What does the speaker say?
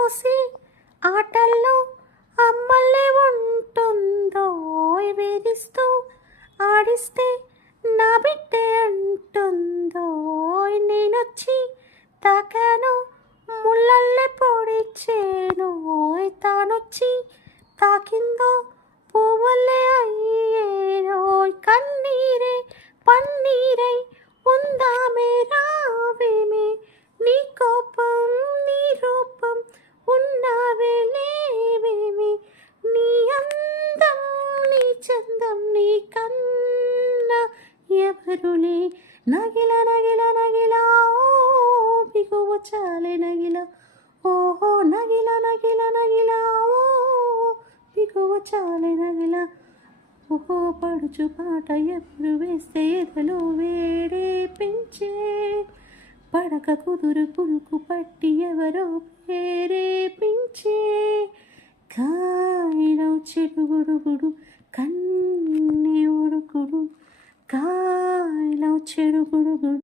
చూసి ఆటల్లో అమ్మల్లే ఉంటుందో వేధిస్తూ ఆడిస్తే నా బిడ్డే అంటుందో నేనొచ్చి తాకాను ముళ్ళల్లే పొడిచేను తానొచ్చి తాకిందో పువ్వులే అయ్యేనో కన్నీరే పన్నీరై ఉందామే రావేమే నీ కోపం నీ రూపం ఉన్నావే లేవేమి నీ అందం నీ చందం నీ కన్నా ఎవరులే నగిల నగిల నగిల ఓ బిగువ చాలే నగిల ఓహో నగిల నగిల నగిల ఓ బిగువ చాలే నగిల ఓహో పడుచు పాట ఎప్పుడు వేస్తే ఎదలో వేడే పెంచే పడక కుదురు పురుకు పట్టి ఎవరో ప్రేరేపించే కాయలో చెడుగుడుగుడు కన్నే ఉడుకుడు కాయలో చెడుగుడుగుడు